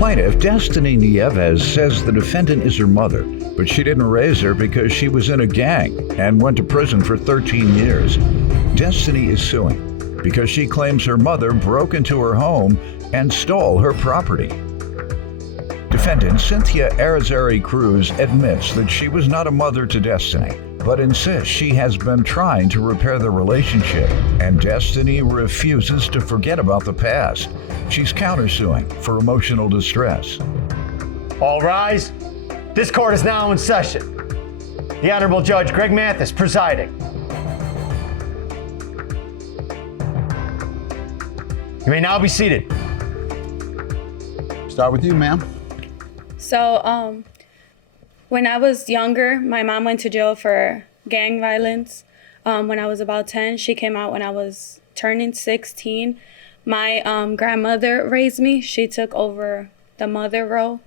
Plaintiff Destiny Nieves says the defendant is her mother, but she didn't raise her because she was in a gang and went to prison for 13 years. Destiny is suing because she claims her mother broke into her home and stole her property. Defendant Cynthia IRIZARRY CRUZ admits that she was not a mother to Destiny, but insists she has been trying to repair the relationship, and Destiny refuses to forget about the past. She's countersuing for emotional distress. All rise. This court is now in session. The Honorable Judge Greg Mathis presiding. You may now be seated. Start with you, ma'am. So, when I was younger, my mom went to jail for gang violence. When I was about 10, she came out when I was turning 16. My grandmother raised me. She took over the mother role.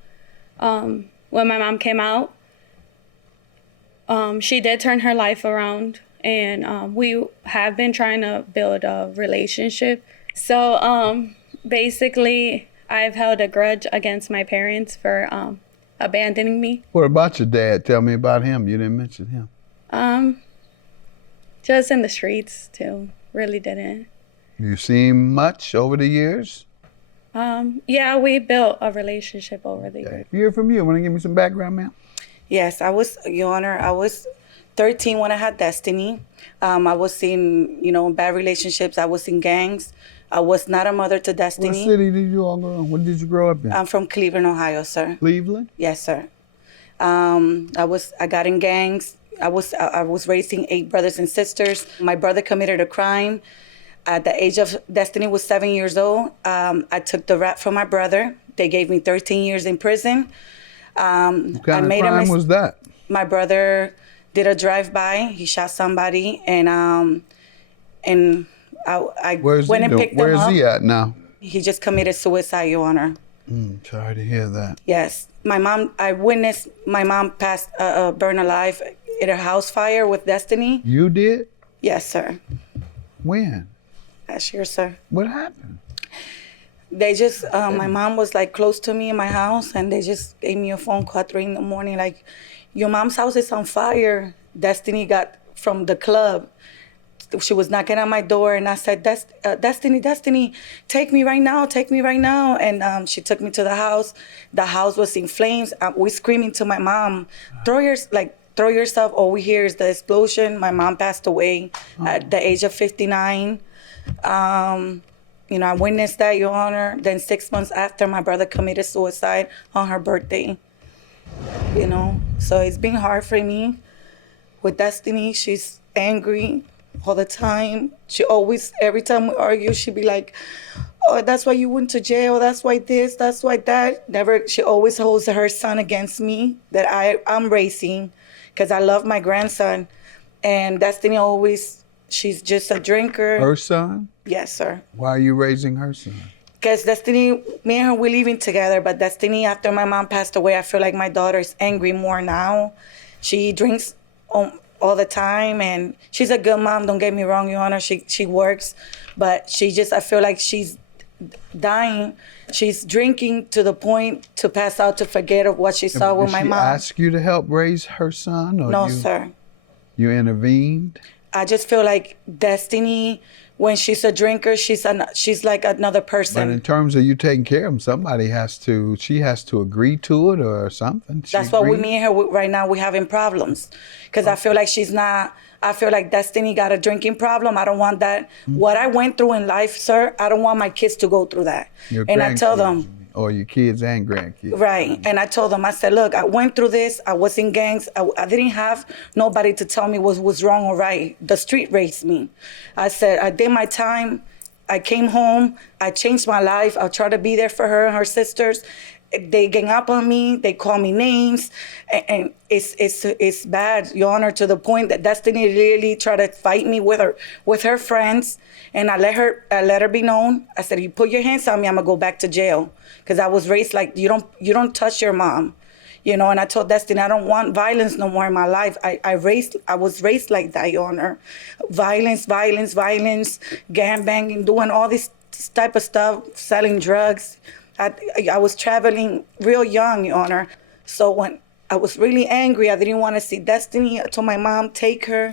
When my mom came out, she did turn her life around, and we have been trying to build a relationship. So basically, I've held a grudge against my parents for abandoning me. What about your dad? Tell me about him. You didn't mention him. Just in the streets too. Really didn't. You see him much over the years? Yeah, we built a relationship over the years. Hear from you. Want to give me some background, ma'am? Yes, Your Honor, I was 13 when I had Destiny. I was in, bad relationships. I was in gangs. I was not a mother to Destiny. What city did you all grow up? What did you grow up in? I'm from Cleveland, Ohio, sir. Cleveland? Yes, sir. I got in gangs. I was raising 8 brothers and sisters. My brother committed a crime. At the age of Destiny was 7 years old. I took the rap from my brother. They gave me 13 years in prison. What kind of crime was that? My brother did a drive-by. He shot somebody, and I went and picked him up. Where's he at now? He just committed suicide, Your Honor. Sorry to hear that. Yes. I witnessed my mom pass, burn alive in a house fire with Destiny. You did? Yes, sir. When? Last year, sir. What happened? They just, my mom was like close to me in my house, and they just gave me a phone call at 3 in the morning, like, your mom's house is on fire. Destiny got from the club. She was knocking on my door, and I said, Destiny, take me right now, take me right now. And she took me to the house. The house was in flames. We screaming to my mom, throw yourself. All we hear is the explosion. My mom passed away at the age of 59. I witnessed that, Your Honor. Then 6 months after, my brother committed suicide on her birthday. So it's been hard for me. With Destiny, she's angry all the time. She always, every time we argue, she'd be like, oh, that's why you went to jail, that's why this, that's why that. She always holds her son against me that I'm raising, because I love my grandson. And Destiny she's just a drinker. Her son? Yes, sir. Why are you raising her son? Because Destiny, me and her, we're living together, but Destiny, after my mom passed away, I feel like my daughter is angry more now. She drinks all the time, and she's a good mom, don't get me wrong, Your Honor. She works, but I feel like she's dying. She's drinking to the point to pass out, to forget of what she saw with my mom. Did she ask you to help raise her son? Or no, sir. You intervened? I just feel like Destiny, when she's a drinker, she's like another person. But in terms of you taking care of him, she has to agree to it or something. That's what me and her right now, we're having problems. Because I feel like I feel like Destiny got a drinking problem. I don't want that. What I went through in life, sir, I don't want my kids to go through that. I tell them. Or your kids and grandkids. Right. And I told them, I said, look, I went through this. I was in gangs. I didn't have nobody to tell me what was wrong or right. The street raised me. I said, I did my time. I came home. I changed my life. I'll try to be there for her and her sisters. They gang up on me. They call me names. And it's bad, Your Honor, to the point that Destiny really tried to fight me with her friends. And I let her be known. I said, you put your hands on me, I'm gonna go back to jail. Because I was raised like, you don't touch your mom. And I told Destiny, I don't want violence no more in my life. I was raised like that, Your Honor. Violence, gang banging, doing all this type of stuff, selling drugs. I was traveling real young, Your Honor. So when I was really angry, I didn't want to see Destiny. I told my mom, take her.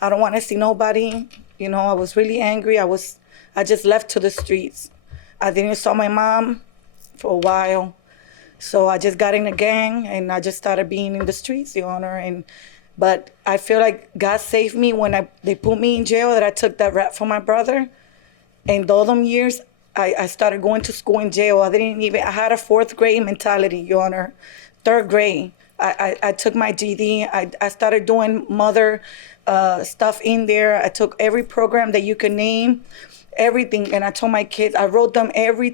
I don't want to see nobody. You know, I was really angry. I just left to the streets. I didn't saw my mom for a while. So I just got in a gang and I just started being in the streets, Your Honor. But I feel like God saved me when they put me in jail, that I took that rap from my brother. And all them years, I started going to school in jail. I had a 4th grade mentality, Your Honor. 3rd grade, I took my GD. I started doing mother stuff in there. I took every program that you could name, everything. And I told my kids, I wrote them every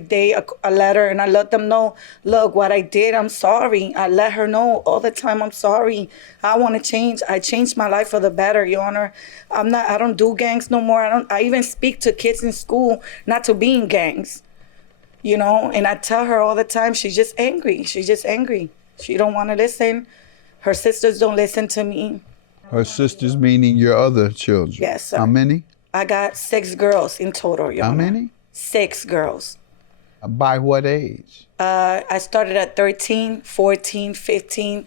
day, a letter, and I let them know, look, what I did, I'm sorry. I let her know all the time, I'm sorry. I want to change. I changed my life for the better, Your Honor. I don't do gangs no more. I even speak to kids in school not to be in gangs, you know? And I tell her all the time, she's just angry. She's just angry. She don't want to listen. Her sisters don't listen to me. Her sisters meaning your other children? Yes, sir. How many? I got 6 girls in total, Your Honor. How many? 6 girls. By what age? I started at 13, 14, 15,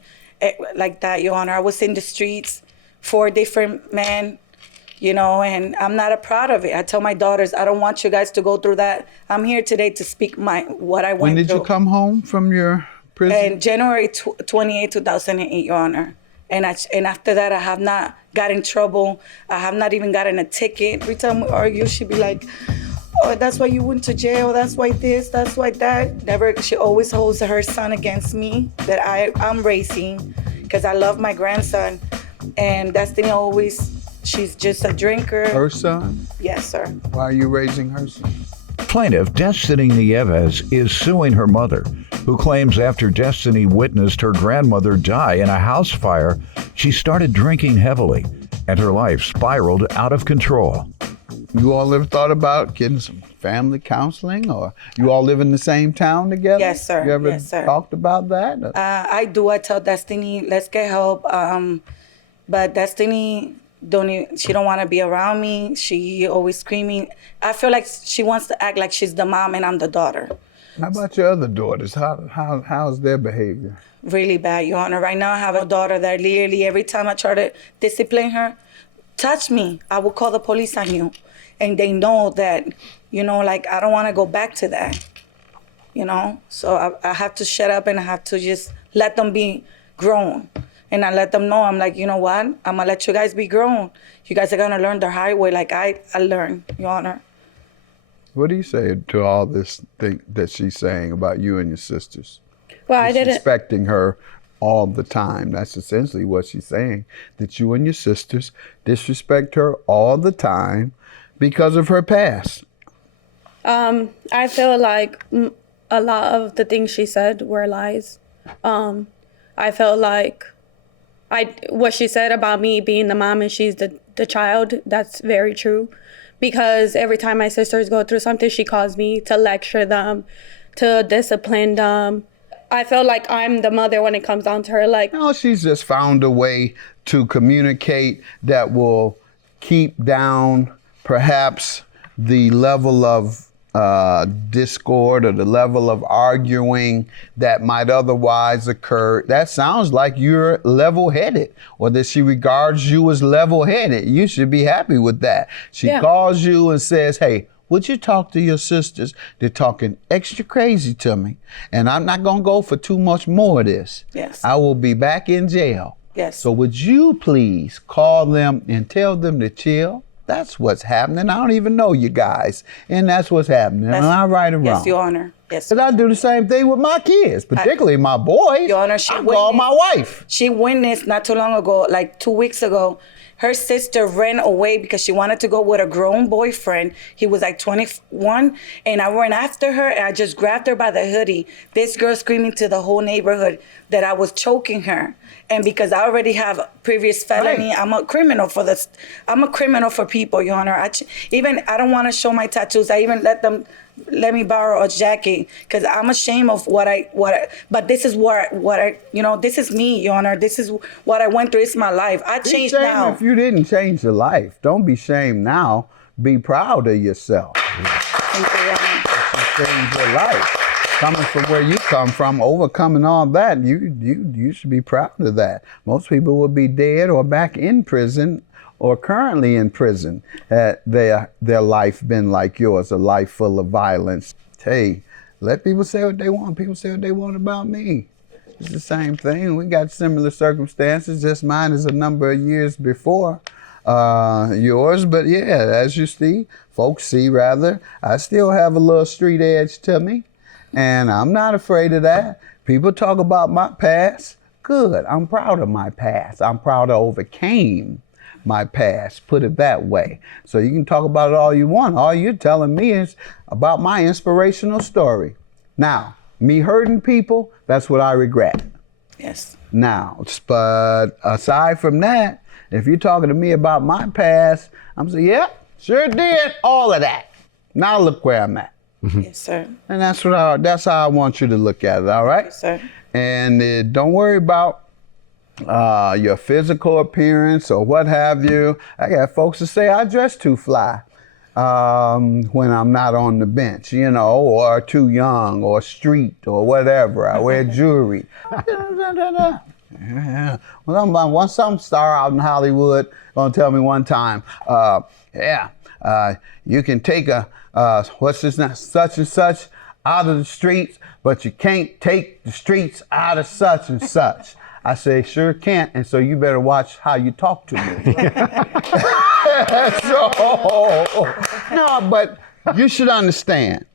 like that, Your Honor. I was in the streets, 4 different men, you know, and I'm not proud of it. I tell my daughters, I don't want you guys to go through that. I'm here today to speak what I went through. When did you come home from your prison? In January 28, 2008, Your Honor. And after that, I have not got in trouble. I have not even gotten a ticket. Every time we argue, she'd be like, oh, that's why you went to jail. That's why this, that's why that. Never. She always holds her son against me that I'm raising, because I love my grandson. And Destiny she's just a drinker. Her son? Yes, sir. Why are you raising her son? Plaintiff Destiny Nieves is suing her mother, who claims after Destiny witnessed her grandmother die in a house fire, she started drinking heavily and her life spiraled out of control. You all ever thought about getting some family counseling, or you all live in the same town together? Yes, sir. You ever Yes, sir. talked about that? I do. I tell Destiny, let's get help. But Destiny, she don't want to be around me. She always screaming. I feel like she wants to act like she's the mom and I'm the daughter. How about your other daughters? How's their behavior? Really bad, Your Honor. Right now I have a daughter that literally every time I try to discipline her, touch me, I will call the police on you. And they know that, you know, like I don't want to go back to that, you know? So I have to shut up and I have to just let them be grown. And I let them know, I'm like, you know what? I'm going to let you guys be grown. You guys are going to learn the hard way like I learned, Your Honor. What do you say to all this thing that she's saying about you and your sisters? Well, I didn't. Disrespecting her all the time. That's essentially what she's saying, that you and your sisters disrespect her all the time because of her past. I feel like a lot of the things she said were lies. I felt like what she said about me being the mom and she's the child, that's very true. Because every time my sisters go through something, she calls me to lecture them, to discipline them. I feel like I'm the mother when it comes down to her. Like, no, she's just found a way to communicate that will keep down perhaps the level of discord or the level of arguing that might otherwise occur. That sounds like you're level-headed, or that she regards you as level-headed. You should be happy with that. She calls you and says, hey, would you talk to your sisters? They're talking extra crazy to me, and I'm not gonna go for too much more of this. Yes. I will be back in jail. Yes. So would you please call them and tell them to chill? That's what's happening. I don't even know you guys, and that's what's happening. Am I right or wrong? Yes, Your Honor. Yes. Because I do the same thing with my kids, particularly my boys. Your Honor, I call my wife. She witnessed not too long ago, like 2 weeks ago, her sister ran away because she wanted to go with a grown boyfriend. He was like 21, and I ran after her, and I just grabbed her by the hoodie. This girl screaming to the whole neighborhood that I was choking her. And because I already have a previous felony, I'm a criminal for this. I'm a criminal for people, Your Honor. I don't want to show my tattoos. I even let me borrow a jacket because I'm ashamed of what I, but this is what I, you know, this is me, Your Honor. This is what I went through. It's my life. I changed now. If you didn't change your life, don't be shamed now. Be proud of yourself. Thank you, Your Honor. changed your life. Coming from where you come from, overcoming all that, you should be proud of that. Most people would be dead or back in prison or currently in prison had their life been like yours, a life full of violence. Hey, let people say what they want. People say what they want about me. It's the same thing. We got similar circumstances, just mine is a number of years before yours. But yeah, as you see, folks see rather, I still have a little street edge to me. And I'm not afraid of that. People talk about my past. Good. I'm proud of my past. I'm proud I overcame my past, put it that way. So you can talk about it all you want. All you're telling me is about my inspirational story. Now, me hurting people, that's what I regret. Yes. Now, but aside from that, if you're talking to me about my past, I'm saying, yeah, sure did all of that. Now look where I'm at. Yes, sir. And that's how I want you to look at it, all right? Yes, sir. And don't worry about your physical appearance or what have you. I got folks that say I dress too fly when I'm not on the bench, you know, or too young or street or whatever. I wear jewelry. Yeah. Well, some star out in Hollywood gonna tell me one time, you can take what's this now, such and such out of the streets, but you can't take the streets out of such and such. I say, sure can't, and so you better watch how you talk to me. No, but you should understand,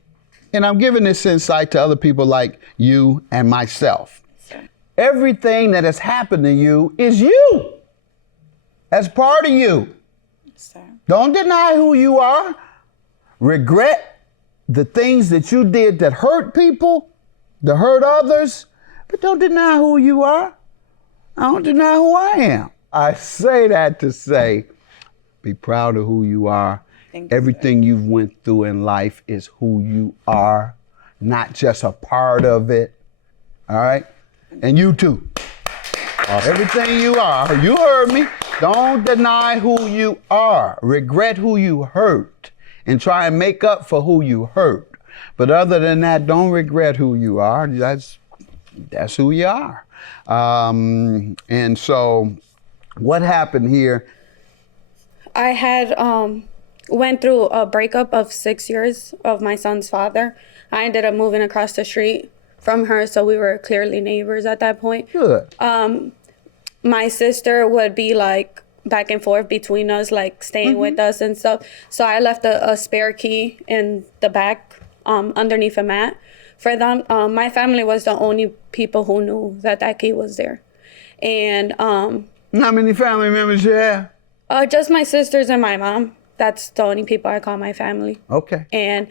and I'm giving this insight to other people like you and myself. Everything that has happened to you is you. That's part of you. Sir. Don't deny who you are. Regret the things that you did that hurt people, that hurt others, but don't deny who you are. I don't deny who I am. I say that to say, be proud of who you are. Everything you've went through in life is who you are, not just a part of it. All right? And you too. Awesome. Everything you are, you heard me. Don't deny who you are. Regret who you hurt and try and make up for who you hurt. But other than that, don't regret who you are. That's who you are. And so what happened here? I had went through a breakup of 6 years of my son's father. I ended up moving across the street from her, so we were clearly neighbors at that point. Good. My sister would be like back and forth between us, like staying with us and stuff. So I left a spare key in the back underneath a mat for them. My family was the only people who knew that key was there. And how many family members you have? Just my sisters and my mom. That's the only people I call my family. Okay. And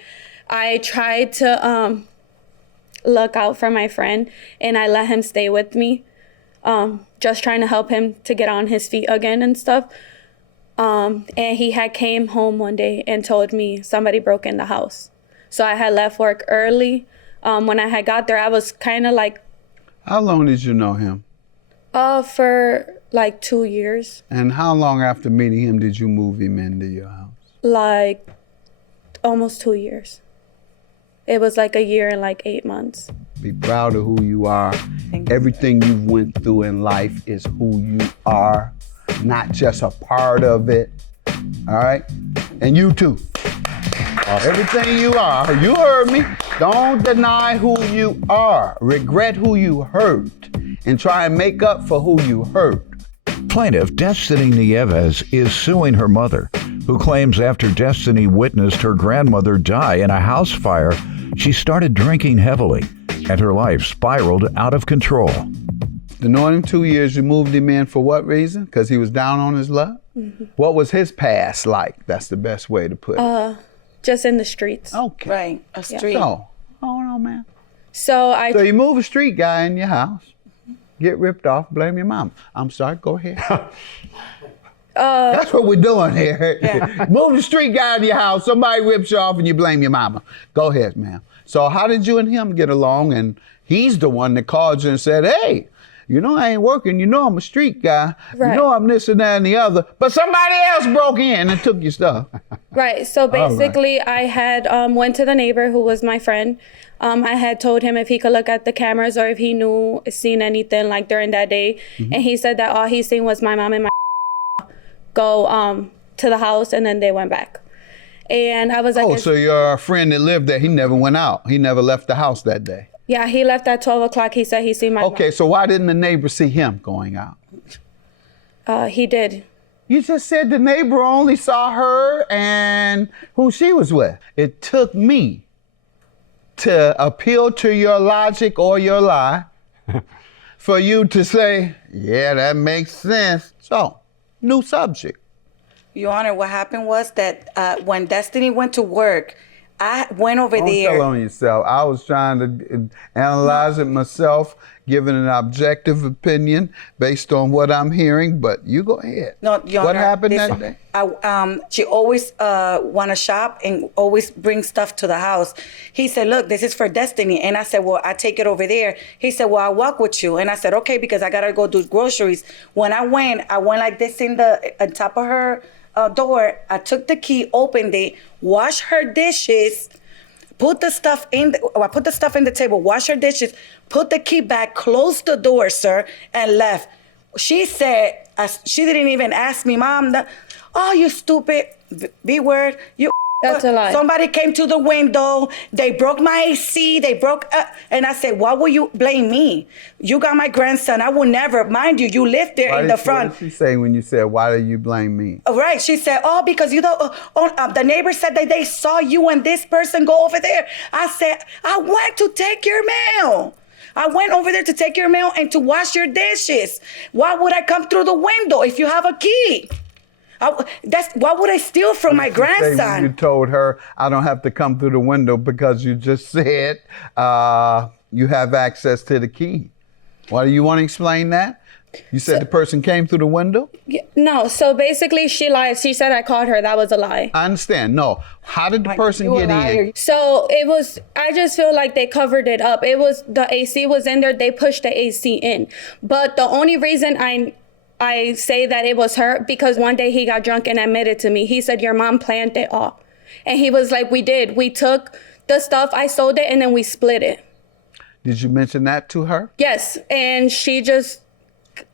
I tried to look out for my friend, and I let him stay with me, just trying to help him to get on his feet again and stuff. And he had came home one day and told me somebody broke in the house. So I had left work early. When I had got there, I was kind of like... How long did you know him? For like 2 years. And how long after meeting him did you move him into your house? Like almost 2 years. It was like 1 year and like 8 months. Be proud of who you are. Everything you went through in life is who you are, not just a part of it. All right? And you too. Awesome. Everything you are, you heard me. Don't deny who you are. Regret who you hurt and try and make up for who you hurt. Plaintiff Destiny Nieves is suing her mother, who claims after Destiny witnessed her grandmother die in a house fire, she started drinking heavily, and her life spiraled out of control. You knowing him 2 years, you moved him in for what reason? Because he was down on his luck? Mm-hmm. What was his past like? That's the best way to put it. Just in the streets. Okay. Right, a street. So, no, man. So you move a street guy in your house, get ripped off, blame your mom. I'm sorry, go ahead. That's what we're doing here. Yeah. Move the street guy in your house, somebody rips you off and you blame your mama. Go ahead, ma'am. So how did you and him get along? And he's the one that called you and said, hey, You know I ain't working. You know I'm a street guy. Right. You know I'm this and that and the other. But somebody else broke in and took your stuff. Right. So basically, I had went to the neighbor who was my friend. I had told him if he could look at the cameras or if he seen anything like during that day. And he said that all he seen was my mom and my go to the house, and then they went back. And I was like, Oh, so your friend that lived there, he never went out. He never left the house that day. yeah, he left at 12 o'clock. He said he seen my Okay, so why didn't the neighbor see him going out? mom. He did. You just said the neighbor only saw her and who she was with. It took me to appeal to your logic or your lie for you to say, yeah, that makes sense. So, new subject. Your Honor, what happened was that when Destiny went to work, I went over Don't there. tell on yourself. I was trying to analyze it myself, giving an objective opinion based on what I'm hearing, but you go ahead. No, Your What Honor, happened this- that day? She always want to shop and always bring stuff to the house. He said, look, this is for Destiny. And I said, well, I take it over there. He said, well, I'll walk with you. And I said, okay, because I got to go do groceries. When I went like this on top of her door. I took the key, opened it, washed her dishes, put the stuff I put the stuff in the table, wash her dishes, put the key back, closed the door, sir, and left. She said, she didn't even ask me, Mom, oh, you stupid B word, you. That's a lie. Somebody came to the window, they broke my AC, and I said, why will you blame me? You got my grandson, I will never, mind you, you live there in the front. What did she say when you said, why do you blame me? Right, she said, oh, because you don't, the neighbor said that they saw you and this person go over there. I said, I went to take your mail. I went over there to take your mail and to wash your dishes. Why would I come through the window if you have a key? Why would I steal from my grandson? You told her, I don't have to come through the window because you just said you have access to the key. Why do you want to explain that? You said the person came through the window? No, so basically she lied. She said I called her. That was a lie. I understand. No. How did the person You a get liar. in? So it was, I just feel like they covered it up. It was, the AC was in there. They pushed the AC in. But the only reason I say that it was her, because one day he got drunk and admitted to me. He said, your mom planned it all. And he was like, we did. We took the stuff, I sold it, and then we split it. Did you mention that to her? Yes, and she just,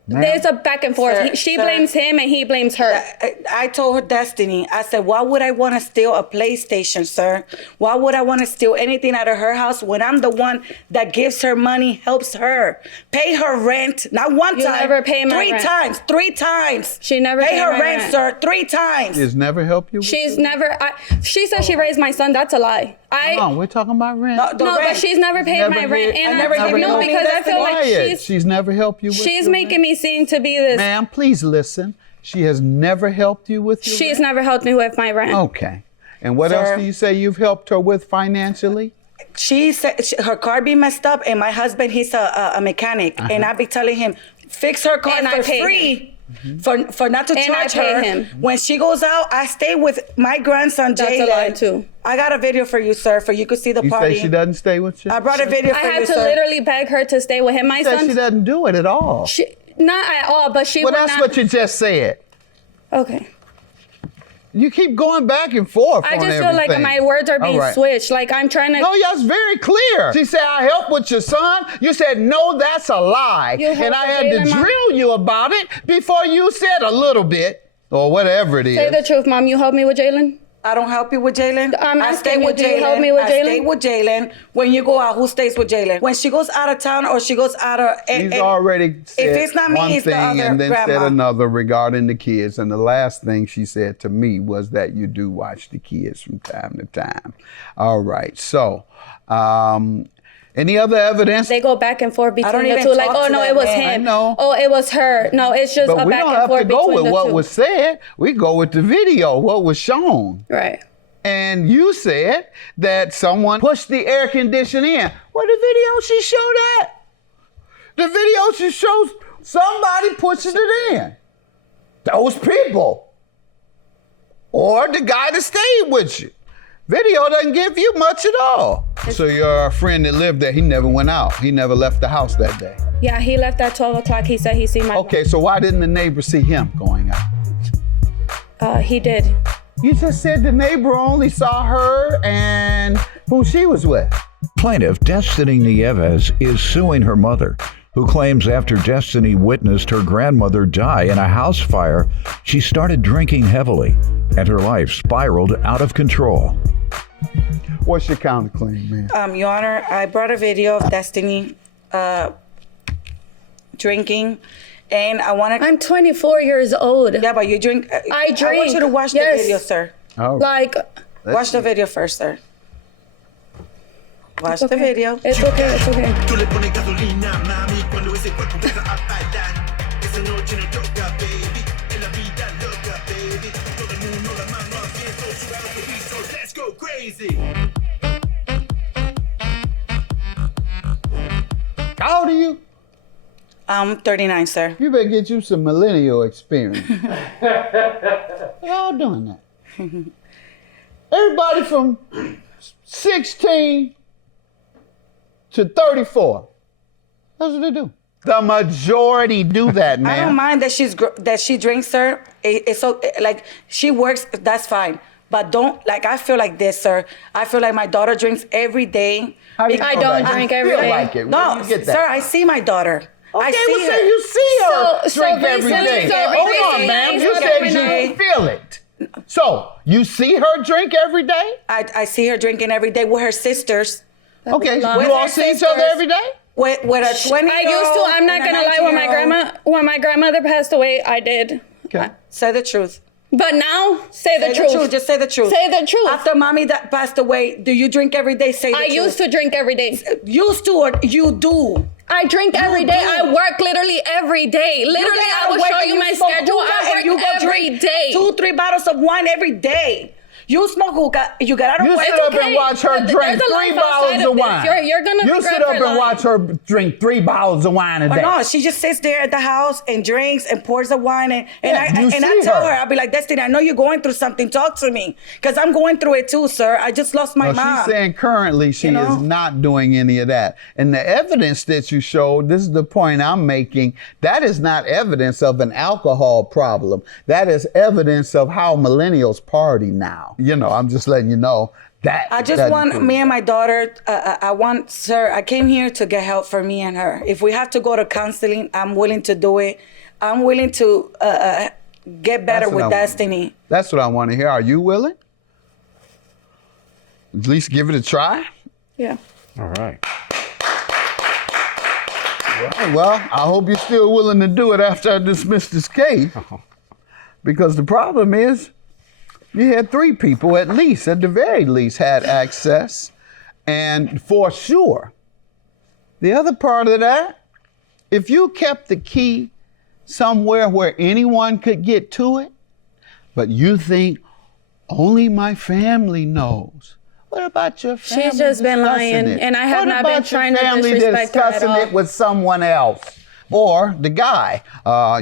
there's a back and forth. Sir, She sir. blames him and he blames her. I told her Destiny, I said, why would I want to steal a PlayStation, sir? Why would I want to steal anything out of her house when I'm the one that gives her money, helps her, pay her rent, not one You time, never pay my rent. three times. She never pay paid her my rent, rent. sir, 3 times. She's never helped you? She's never, she said she raised my son. That's a lie. Come on, we're talking about rent. The No, rent. but she's never paid Never my did. rent. I And never gave you no, money. because I feel like Quiet. She's never helped you with she's your making me seem to be this. Ma'am, please listen. She has never helped you with your She's rent? never helped me with my rent. Okay. And what Sir. else do you say you've helped her with financially? She said her car be messed up, and my husband, he's a mechanic, and I be telling him, fix her car And I for pay free. For not to And I charge pay her. him. When she goes out, I stay with my grandson, That's a Jalen. lie, too. I got a video for you, sir, for you could see the You party. say she doesn't stay with you? I brought a video I for you, had to sir. literally beg her to stay with him. My She said son, she doesn't do it at all. not at all, but she Well, would that's not. what you just said. Okay. You keep going back and forth I on just feel like everything. my words are All being right. switched. Like I'm trying to. No, that's very clear. She said, I help with your son. You said, no, that's a lie. You help And I with had to Jalen, Mom? drill you about it before you said a little bit or whatever it is. Say the truth, Mom. You help me with Jalen? I don't help you with Jalen. I'm I stay asking you, with do you Jalen. help me with I stay Jalen? with Jalen. When you go out, who stays with Jalen? When she goes out of town or she goes out of... He's already said it's not me, one it's the thing other and then said grandma. another regarding the kids. And the last thing she said to me was that you do watch the kids from time to time. All right. So, any other evidence? They go back and forth don't between the even two. Like, talk oh to no, that it was man. him. I know. Oh, it was her. No, it's just But a we back don't and have forth to go between with the what two. was said. We go with the video, what was shown. Right. And you said that someone pushed the air conditioner in. Well, the video she showed that. The video she shows somebody pushing it in. Those people. Or the guy that stayed with you. Video doesn't give you much at all. So your friend that lived there, he never went out. He never left the house that day. Yeah, he left at 12 o'clock. He said he seen my Okay, so why didn't the neighbor see him going out? He did. You just said the neighbor only saw her and who she was with. Plaintiff Destiny Nieves is suing her mother, who claims after Destiny witnessed her grandmother die in a house fire, she started drinking heavily and her life spiraled out of control. What's your counterclaim, man? Your Honor, I brought a video of Destiny drinking, and I want to. I'm 24 years old. Yeah, but you drink. I drink. I want you to watch the video, sir. Oh, Like, Watch the video first, sir. Watch the video. it's okay, it's okay. Tú le pones gasolina, mami, cuando ese cuerpo empieza a bailar. Esa noche no toca, baby, en la vida loca, baby. Todo el mundo la mano al viento, sudado por piso, let's go crazy. how old are you? I'm 39, sir. You better get you some millennial experience. Y'all doing that. Everybody from 16 to 34. That's what they do. The majority do that, man. I don't mind that she drinks, sir. It's so like she works. That's fine. But don't like. I feel like this, sir. I feel like my daughter drinks every day. How do you I know don't that? drink You every feel day. like it. Where No, do you get that? sir. I see my daughter. Okay, I see well, her. say you see her So drink every recently- day. so Hold on, recently ma'am. I You drink said every you day. feel it. So you see her drink every day? I see her drinking every day with her sisters. Okay, love. you all With see her each other sisters. every day? With a 20-year-old. I used to. I'm not and a gonna lie. When 19-year-old. my grandmother passed away, I did. Okay. Say the truth. But now, say the Say truth. Just say the truth. Say the truth. After mommy that passed away, do you drink every day? Say the I truth. used to drink every day. Used to or you do? I drink every day. do. I work literally every day. Literally, get I out will of work show and you my smoke schedule. hookah I and you work go every drink day. 2-3 bottles of wine every day. You smoke hookah. You get out of You work. sit up and watch her But drink there's a 3 life bottles outside of of this. wine. You're gonna You regret sit up for and life. watch her drink 3 bottles of wine a But day. no, she just sits there at the house and drinks and pours the wine and Yeah, you I see tell her. her, I'll be like, Destiny, I know you're going through something. Talk to me, because I'm going through it too, sir. I just lost my No, mom. she's saying currently she You know? is not doing any of that. And the evidence that you showed, this is the point I'm making, that is not evidence of an alcohol problem. That is evidence of how millennials party now. You know, I'm just letting you know that. I just that- want me and my daughter. I want, sir. I came here to get help for me and her. If we have to go to counseling, I'm willing to do it. I'm willing to get better That's what with I want. Destiny. That's what I want to hear. Are you willing? At least give it a try? Yeah. All right. Right, well, I hope you're still willing to do it after I dismiss this case. Because the problem is, you had 3 people at least, at the very least, had access. And for sure, the other part of that, if you kept the key somewhere where anyone could get to it, but you think only my family knows. What about your family? She's just been discussing lying, it? and I have What not been about your trying to family disrespect her at discussing all? it with someone else? Or the guy,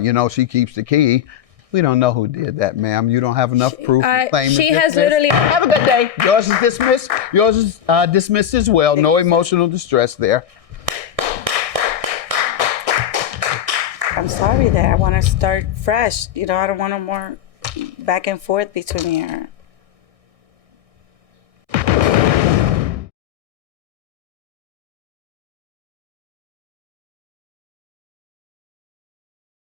you know, she keeps the key. We don't know who did that, ma'am. You don't have enough proof to claim she it's has dismissed. literally- Have a good day. Yours is dismissed. Yours is dismissed as well. No emotional distress there. I'm sorry that I want to start fresh. You know, I don't want no more back and forth between me and her.